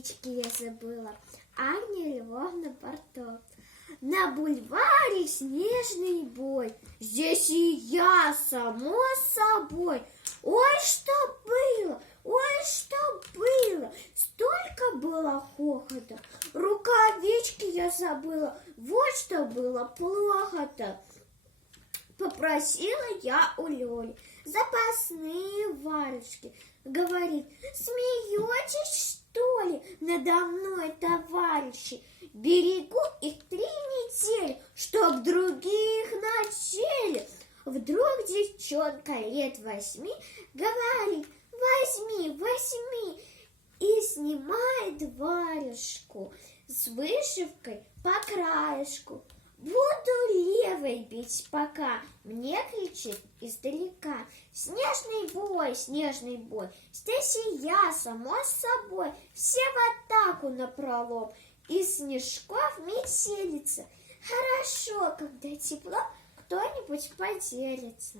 рукавички я забыла. Аня Львовна Барток. На бульваре снежный бой. Здесь и я, само собой. Ой, что было, ой, что было. Столько было хохота. Рукавички я забыла. Вот что было плохо-то. Попросила я у Лёли запасные варежки. Говорит, смеетесь, что ли, надо мной, товарищи? Берегу их 3 недели, чтоб других начали. Вдруг девчонка лет 8 говорит, возьми, и снимает варежку с вышивкой по краешку. Буду левой бить пока, мне кричит издалека. Снежный бой, здесь и я, само собой. Все в атаку напролом, из снежков метелица. Хорошо, когда тепло, кто-нибудь поделится.